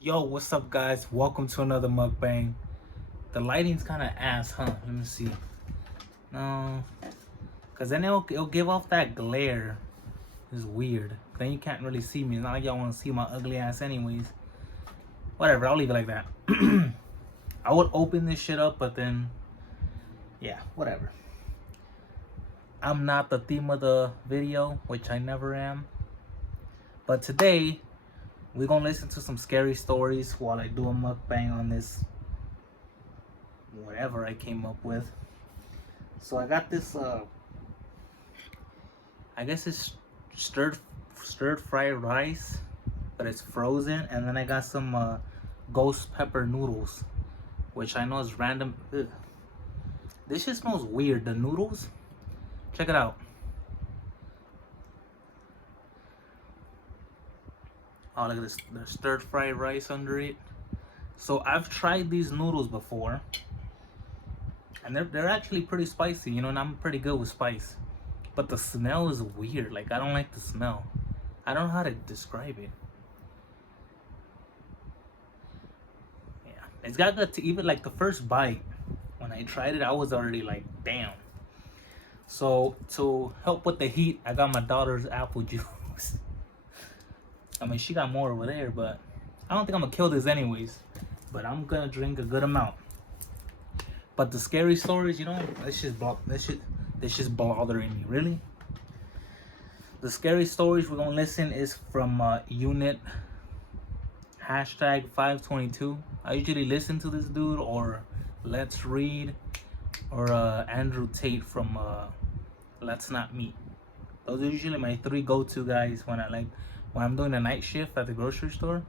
Yo, what's up, guys? Welcome to another mukbang. The lighting's kind of ass, huh? Let me see. No, because then it'll give off that glare. It's weird. Then you can't really see me. It's not like y'all want to see my ugly ass anyways. Whatever, I'll leave it like that. I would open this shit up, but then, yeah, whatever. I'm not the theme of the video, which I never am. But today, we're going to listen to some scary stories while I do a mukbang on this whatever I came up with. So I got this I guess it's stirred fried rice, but it's frozen, and then I got some ghost pepper noodles, which I know is random. Ugh. This shit smells weird. The noodles, check it out. Oh, look at this. There's stirred fried rice under it. So I've tried these noodles before, and they're actually pretty spicy, you know, and I'm pretty good with spice. But the smell is weird. Like, I don't like the smell. I don't know how to describe it. Yeah, it's got good to even like the first bite. When I tried it, I was already like, damn. So to help with the heat, I got my daughter's apple juice. I mean, she got more over there, but I don't think I'm gonna kill this anyways. But I'm gonna drink a good amount. But the scary stories, you know, this just bothering me, really. The scary stories we're gonna listen is from unit hashtag 522. I usually listen to this dude, or Let's Read, or Andrew Tate from Let's Not Meet. Those are usually my three go-to guys when I'm doing a night shift at the grocery store.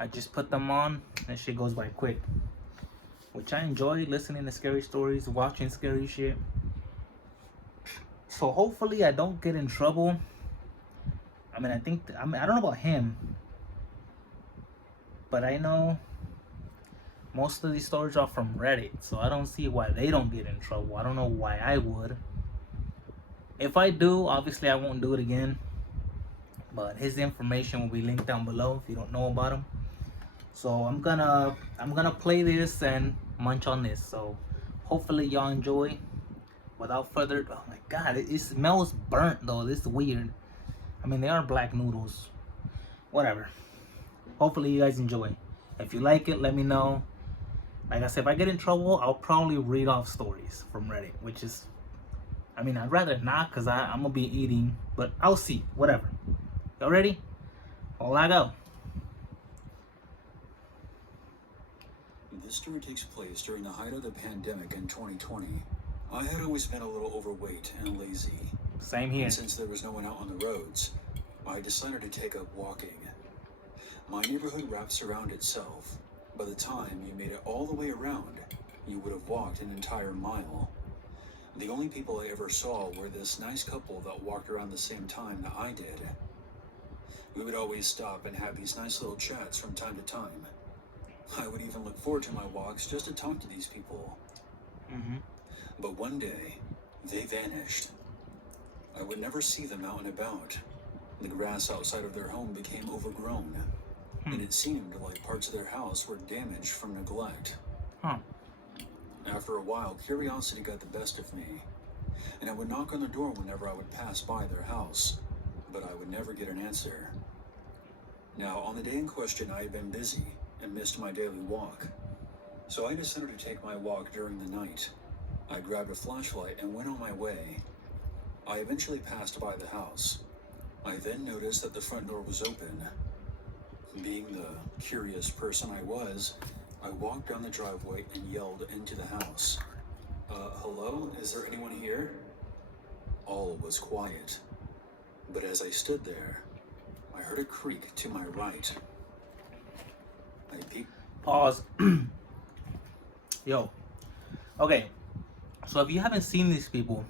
I just put them on, and shit goes by quick. Which I enjoy, listening to scary stories, watching scary shit. So hopefully I don't get in trouble. I mean, I don't know about him, but I know most of these stories are from Reddit, so I don't see why they don't get in trouble. I don't know why I would. If I do, obviously I won't do it again. But his information will be linked down below if you don't know about him. So I'm gonna play this and munch on this. So hopefully y'all enjoy. Without further, oh my god, it smells burnt though. This is weird. I mean, they are black noodles. Whatever. Hopefully you guys enjoy. If you like it, let me know. Like I said, if I get in trouble, I'll probably read off stories from Reddit, which is, I mean, I'd rather not, because I'm gonna be eating, but I'll see. Whatever. Y'all ready? All I go. This story takes place during the height of the pandemic in 2020. I had always been a little overweight and lazy. Same here. And since there was no one out on the roads, I decided to take up walking. My neighborhood wraps around itself. By the time you made it all the way around, you would have walked an entire mile. The only people I ever saw were this nice couple that walked around the same time that I did. We would always stop and have these nice little chats from time to time. I would even look forward to my walks just to talk to these people. But one day, they vanished. I would never see them out and about. The grass outside of their home became overgrown, and it seemed like parts of their house were damaged from neglect. After a while, curiosity got the best of me, and I would knock on the door whenever I would pass by their house, but I would never get an answer. Now, on the day in question, I had been busy and missed my daily walk, so I decided to take my walk during the night. I grabbed a flashlight and went on my way. I eventually passed by the house. I then noticed that the front door was open. Being the curious person I was, I walked down the driveway and yelled into the house. Hello? Is there anyone here? All was quiet. But as I stood there, I heard a creak to my right. I peeked. Pause. Yo. Okay. So if you haven't seen these people,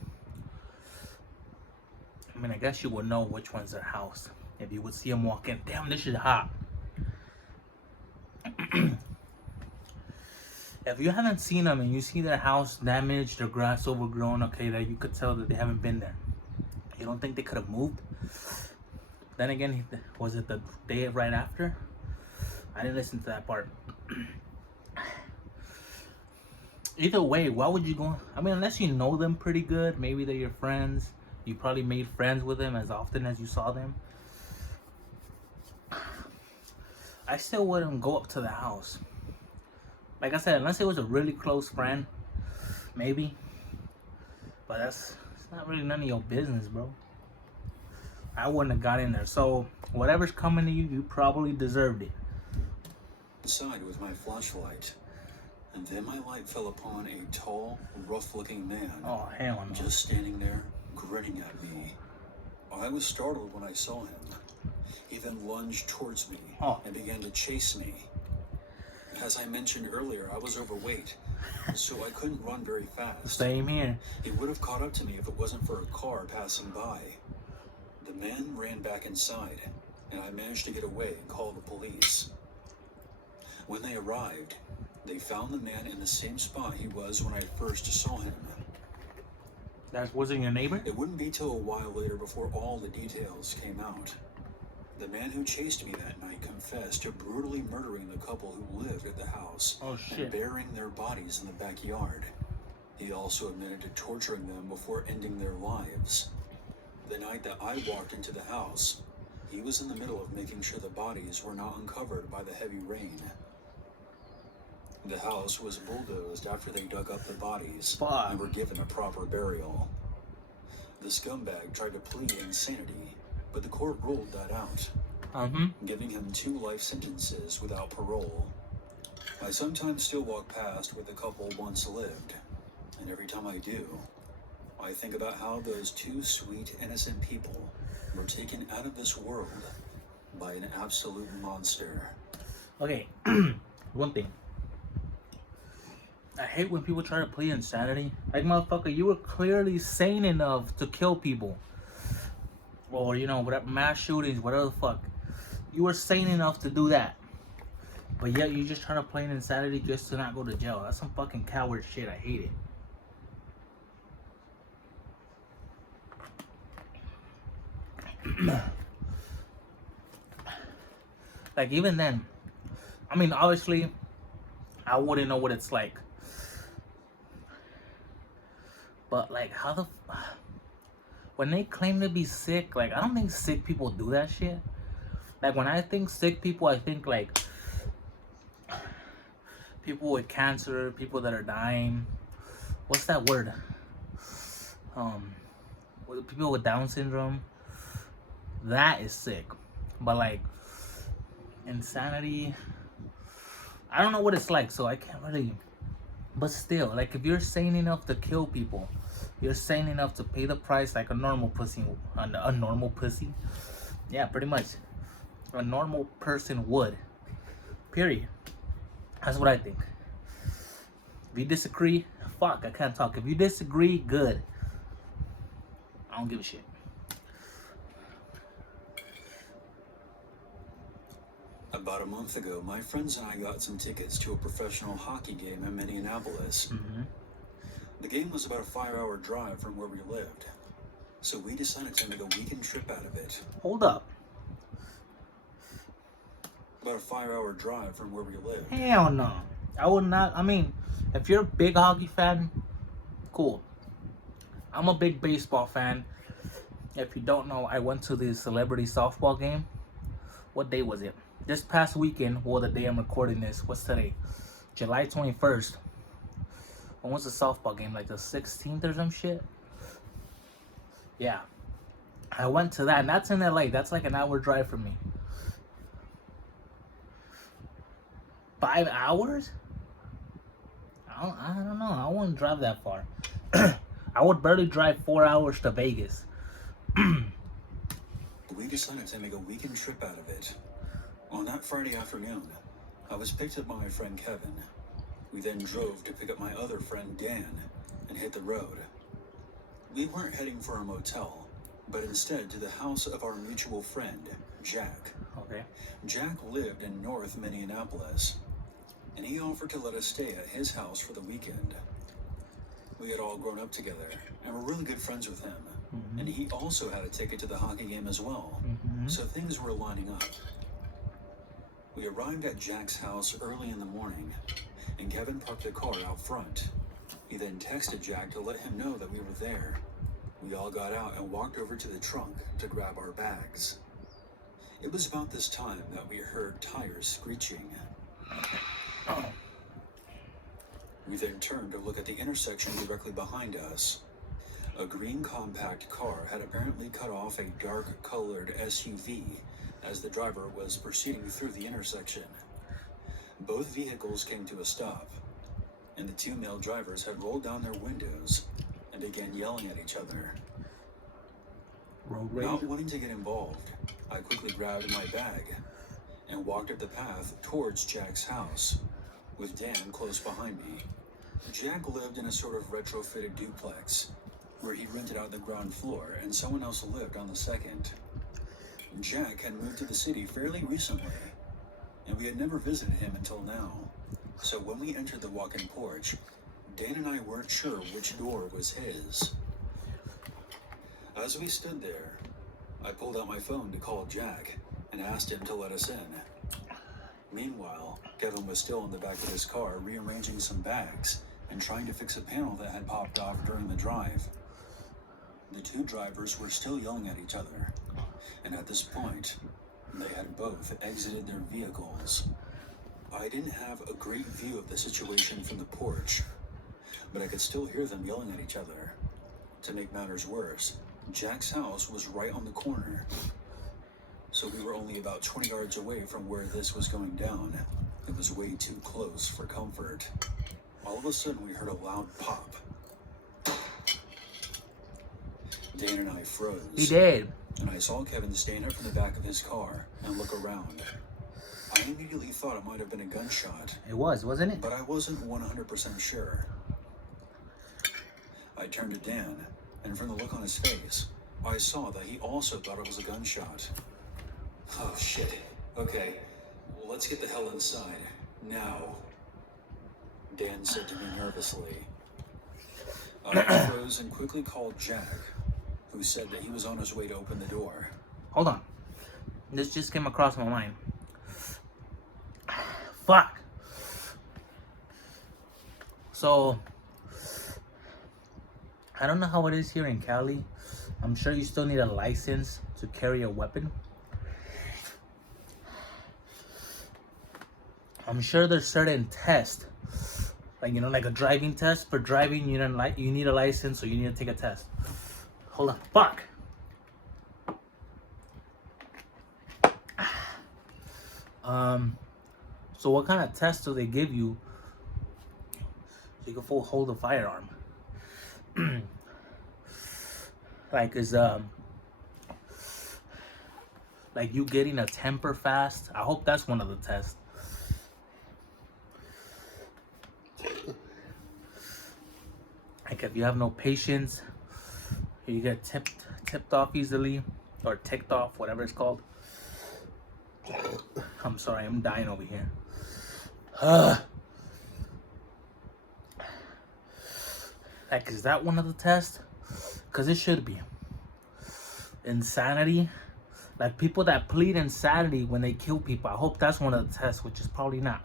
I mean, I guess you would know which one's their house. If you would see them walk in. Damn, this shit hot. If you haven't seen them and you see their house damaged, their grass overgrown, okay, that you could tell that they haven't been there. You don't think they could have moved? Then again, was it the day right after? I didn't listen to that part. Either way, why would you go? I mean, unless you know them pretty good, maybe they're your friends. You probably made friends with them as often as you saw them. I still wouldn't go up to the house. Like I said, unless it was a really close friend, maybe. But it's not really none of your business, bro. I wouldn't have got in there. So whatever's coming to you, you probably deserved it. Inside with my flashlight, and then my light fell upon a tall, rough-looking man. Oh, hell no. Just standing there, grinning at me. I was startled when I saw him. He then lunged towards me and began to chase me. As I mentioned earlier, I was overweight, so I couldn't run very fast. Same here. He would have caught up to me if it wasn't for a car passing by. The man ran back inside, and I managed to get away and call the police. When they arrived, they found the man in the same spot he was when I first saw him. That wasn't your neighbor? It wouldn't be till a while later before all the details came out. The man who chased me that night confessed to brutally murdering the couple who lived at the house and burying their bodies in the backyard. He also admitted to torturing them before ending their lives. The night that I walked into the house, he was in the middle of making sure the bodies were not uncovered by the heavy rain. The house was bulldozed after they dug up the bodies and were given a proper burial. The scumbag tried to plead insanity, but the court ruled that out, giving him 2 life sentences without parole. I sometimes still walk past where the couple once lived, and every time I do, I think about how those 2 sweet, innocent people were taken out of this world by an absolute monster. Okay, one thing. I hate when people try to play insanity. Like, motherfucker, you were clearly sane enough to kill people. Or, you know, whatever, mass shootings, whatever the fuck. You were sane enough to do that. But yet you're just trying to play insanity just to not go to jail. That's some fucking coward shit. I hate it. Like, even then, I mean, obviously, I wouldn't know what it's like. But, like, how the... When they claim to be sick, like, I don't think sick people do that shit. Like, when I think sick people, I think, like, people with cancer, people that are dying. What's that word? People with Down syndrome. That is sick. But, like, insanity, I don't know what it's like, so I can't really... But still, like, if you're sane enough to kill people, you're sane enough to pay the price like a normal pussy. A normal pussy? Yeah, pretty much. A normal person would. Period. That's what I think. If you disagree, fuck, I can't talk. If you disagree, good. I don't give a shit. About a month ago, my friends and I got some tickets to a professional hockey game in Minneapolis. The game was about a 5-hour drive from where we lived, so we decided to make a weekend trip out of it. Hold up. About a 5-hour drive from where we lived. Hell no. I would not. I mean, if you're a big hockey fan, cool. I'm a big baseball fan. If you don't know, I went to the celebrity softball game. What day was it? This past weekend, well, the day I'm recording this, what's today? July 21st. When was the softball game? Like the 16th or some shit? Yeah. I went to that, and that's in LA. That's like an hour drive from me. 5 hours? I don't know. I wouldn't drive that far. I would barely drive 4 hours to Vegas. We decided to make a weekend trip out of it. On that Friday afternoon, I was picked up by my friend Kevin. We then drove to pick up my other friend Dan and hit the road. We weren't heading for a motel, but instead to the house of our mutual friend, Jack. Okay. Jack lived in North Minneapolis, and he offered to let us stay at his house for the weekend. We had all grown up together and were really good friends with him. And he also had a ticket to the hockey game as well, so things were lining up. We arrived at Jack's house early in the morning, and Kevin parked the car out front. He then texted Jack to let him know that we were there. We all got out and walked over to the trunk to grab our bags. It was about this time that we heard tires screeching. We then turned to look at the intersection directly behind us. A green compact car had apparently cut off a dark-colored SUV as the driver was proceeding through the intersection. Both vehicles came to a stop, and the two male drivers had rolled down their windows and began yelling at each other. Road rage. Not wanting to get involved, I quickly grabbed my bag and walked up the path towards Jack's house, with Dan close behind me. Jack lived in a sort of retrofitted duplex, where he rented out the ground floor and someone else lived on the second. Jack had moved to the city fairly recently, and we had never visited him until now. So when we entered the walk-in porch, Dan and I weren't sure which door was his. As we stood there, I pulled out my phone to call Jack and asked him to let us in. Meanwhile, Kevin was still in the back of his car rearranging some bags and trying to fix a panel that had popped off during the drive. The two drivers were still yelling at each other, and at this point, they had both exited their vehicles. I didn't have a great view of the situation from the porch, but I could still hear them yelling at each other. To make matters worse, Jack's house was right on the corner, so we were only about 20 yards away from where this was going down. It was way too close for comfort. All of a sudden, we heard a loud pop. Dan and I froze. He did. And I saw Kevin stand up from the back of his car and look around. I immediately thought it might have been a gunshot. It was, wasn't it? But I wasn't 100% sure. I turned to Dan, and from the look on his face, I saw that he also thought it was a gunshot. Oh shit. Okay, let's get the hell inside. Now. Dan said to me nervously. I froze and quickly called Jack, who said that he was on his way to open the door. Hold on. This just came across my mind. Fuck. So, I don't know how it is here in Cali. I'm sure you still need a license to carry a weapon. I'm sure there's certain tests, like like a driving test. For driving, you need a license, so you need to take a test. Hold on, fuck. So what kind of test do they give you so you can hold a firearm? Like like you getting a temper fast? I hope that's one of the tests. Like if you have no patience, you get tipped off easily, or ticked off, whatever it's called. I'm sorry, I'm dying over here. Like, is that one of the tests? Because it should be. Insanity. Like people that plead insanity when they kill people. I hope that's one of the tests, which is probably not.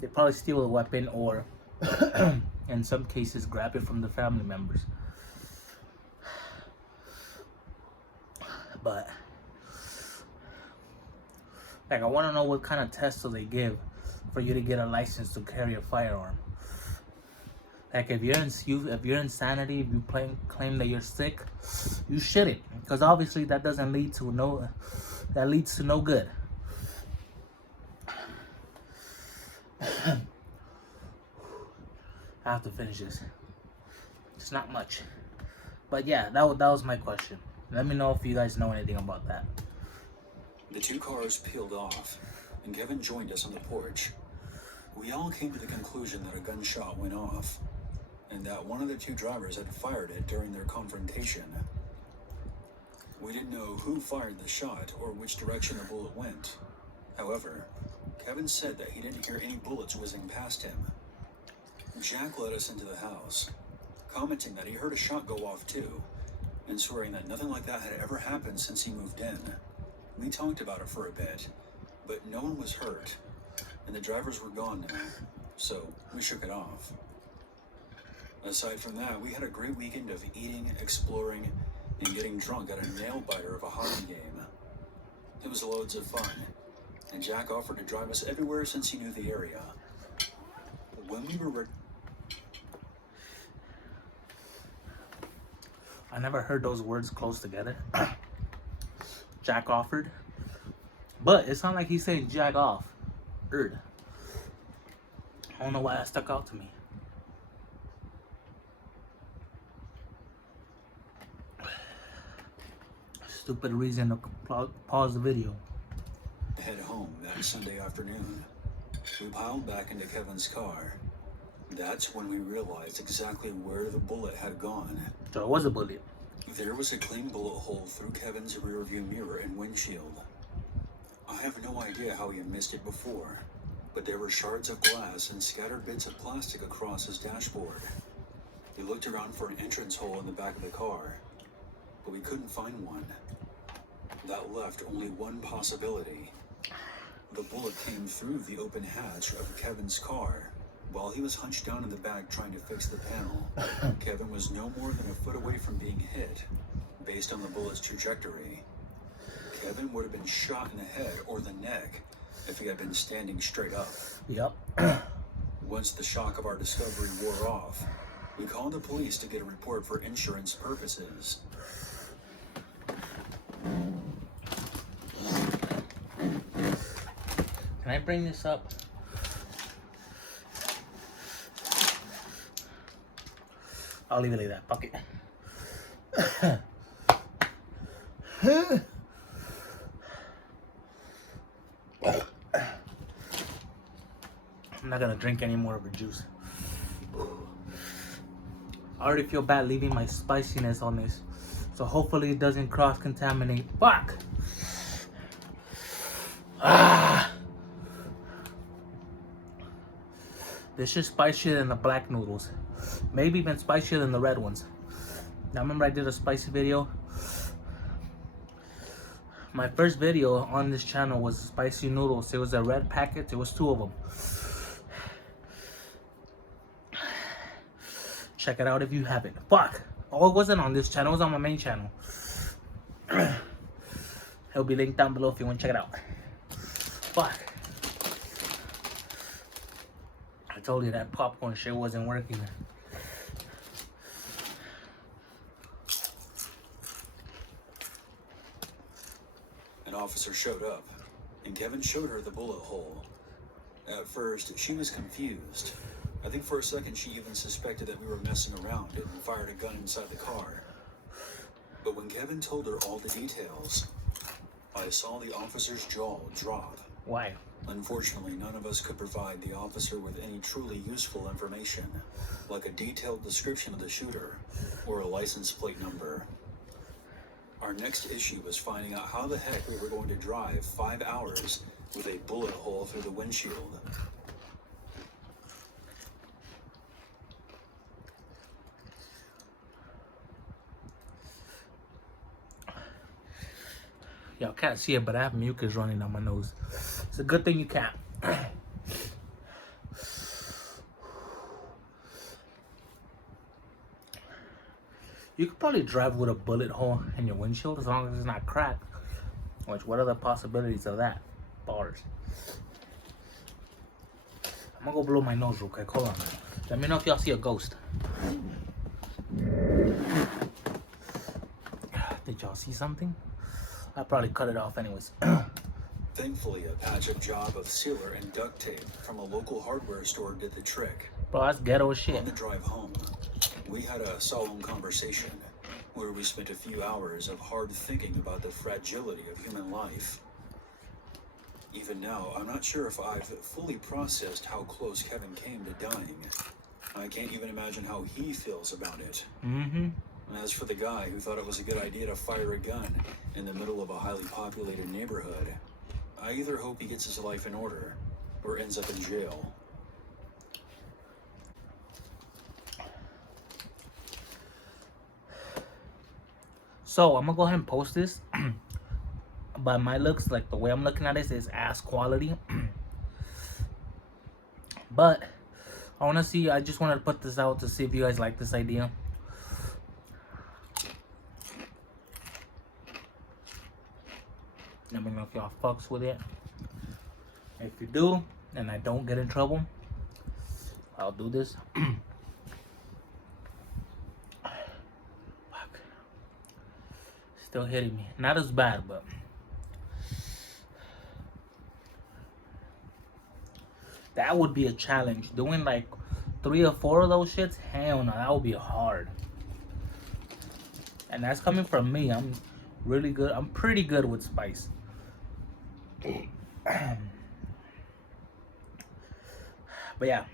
They probably steal a weapon, or in some cases grab it from the family members. But like I want to know what kind of tests do they give for you to get a license to carry a firearm. Like if you're insanity, if you claim that you're sick, you shouldn't, because obviously that leads to no good. I have to finish this. It's not much, but yeah, that was my question. Let me know if you guys know anything about that. The two cars peeled off, and Kevin joined us on the porch. We all came to the conclusion that a gunshot went off, and that one of the two drivers had fired it during their confrontation. We didn't know who fired the shot or which direction the bullet went. However, Kevin said that he didn't hear any bullets whizzing past him. Jack led us into the house, commenting that he heard a shot go off too, and swearing that nothing like that had ever happened since he moved in. We talked about it for a bit, but no one was hurt, and the drivers were gone now, so we shook it off. Aside from that, we had a great weekend of eating, exploring, and getting drunk at a nail-biter of a hockey game. It was loads of fun, and Jack offered to drive us everywhere since he knew the area. When we were I never heard those words close together. Jack offered. But it's not like he's saying jack off. I don't know why that stuck out to me. Stupid reason to pause the video. head home that Sunday afternoon, we piled back into Kevin's car. That's when we realized exactly where the bullet had gone. So it was a bullet. There was a clean bullet hole through Kevin's rearview mirror and windshield. I have no idea how he had missed it before, but there were shards of glass and scattered bits of plastic across his dashboard. We looked around for an entrance hole in the back of the car, but we couldn't find one. That left only one possibility. The bullet came through the open hatch of Kevin's car. While he was hunched down in the back trying to fix the panel, Kevin was no more than a foot away from being hit. Based on the bullet's trajectory, Kevin would have been shot in the head or the neck if he had been standing straight up. Yep. Once the shock of our discovery wore off, we called the police to get a report for insurance purposes. Can I bring this up? I'll leave it like that. Fuck it. I'm not gonna drink any more of the juice. I already feel bad leaving my spiciness on this, so hopefully it doesn't cross-contaminate. Fuck! This is spicier than the black noodles. Maybe even spicier than the red ones. Now remember I did a spicy video? My first video on this channel was spicy noodles. It was a red packet. It was 2 of them. Check it out if you haven't. Fuck! Oh, it wasn't on this channel. It was on my main channel. It'll be linked down below if you want to check it out. Fuck. I told you that popcorn shit wasn't working. An officer showed up, and Kevin showed her the bullet hole. At first, she was confused. I think for a second she even suspected that we were messing around and fired a gun inside the car. But when Kevin told her all the details, I saw the officer's jaw drop. Why? Unfortunately, none of us could provide the officer with any truly useful information, like a detailed description of the shooter or a license plate number. Our next issue was finding out how the heck we were going to drive 5 hours with a bullet hole through the windshield. Y'all can't see it, but I have mucus running down my nose. It's a good thing you can't. You could probably drive with a bullet hole in your windshield as long as it's not cracked. Which, what are the possibilities of that? Bars. I'm gonna go blow my nose real quick. Hold on. Let me know if y'all see a ghost. Did y'all see something? I'll probably cut it off anyways. Thankfully, a patch-up job of sealer and duct tape from a local hardware store did the trick. Bro, that's ghetto as shit. On the drive home, we had a solemn conversation where we spent a few hours of hard thinking about the fragility of human life. Even now, I'm not sure if I've fully processed how close Kevin came to dying. I can't even imagine how he feels about it. Mm-hmm. And as for the guy who thought it was a good idea to fire a gun in the middle of a highly populated neighborhood, I either hope he gets his life in order or ends up in jail. So I'm gonna go ahead and post this. by my looks, like the way I'm looking at this is ass quality. But I just wanted to put this out to see if you guys like this idea. Let me know if y'all fucks with it. If you do, and I don't get in trouble, I'll do this. Fuck. Still hitting me. Not as bad, but that would be a challenge. Doing like 3 or 4 of those shits, hell no, that would be hard. And that's coming from me. I'm really good. I'm pretty good with spice. But yeah,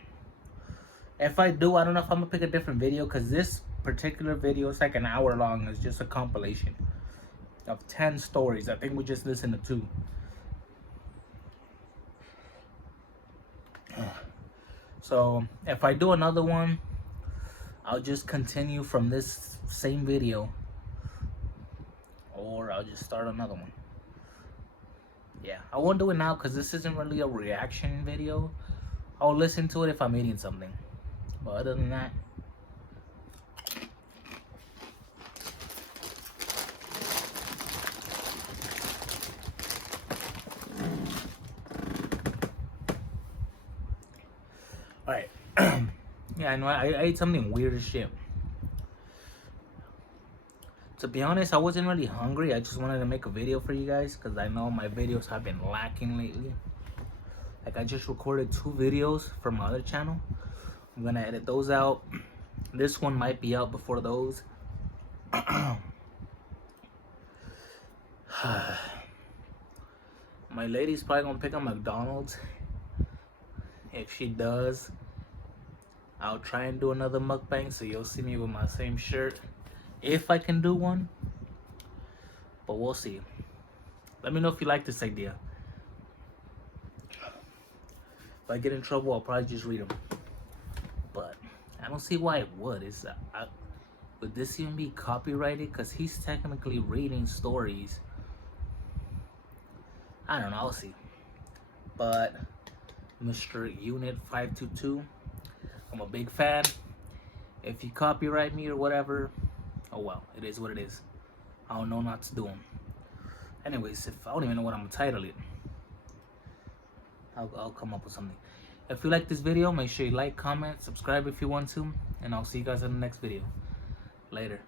if I do, I don't know if I'm gonna pick a different video, because this particular video is like an hour long. It's just a compilation of 10 stories. I think we just listened to 2. So if I do another one, I'll just continue from this same video, or I'll just start another one. Yeah, I won't do it now because this isn't really a reaction video. I'll listen to it if I'm eating something, but other than that, all right. Yeah, I know I ate something weird as shit. To be honest, I wasn't really hungry. I just wanted to make a video for you guys because I know my videos have been lacking lately. Like, I just recorded 2 videos from my other channel. I'm gonna edit those out. This one might be out before those. My lady's probably gonna pick up McDonald's. If she does, I'll try and do another mukbang, so you'll see me with my same shirt, if I can do one. But we'll see. Let me know if you like this idea. If I get in trouble, I'll probably just read them. But I don't see why it would. Would this even be copyrighted? Because he's technically reading stories. I don't know. I'll see. But Mr. Unit 522, I'm a big fan. If you copyright me or whatever, oh well, it is what it is. I don't know not to do them. Anyways, I don't even know what I'm gonna title it. I'll come up with something. If you like this video, make sure you like, comment, subscribe if you want to, and I'll see you guys in the next video. Later.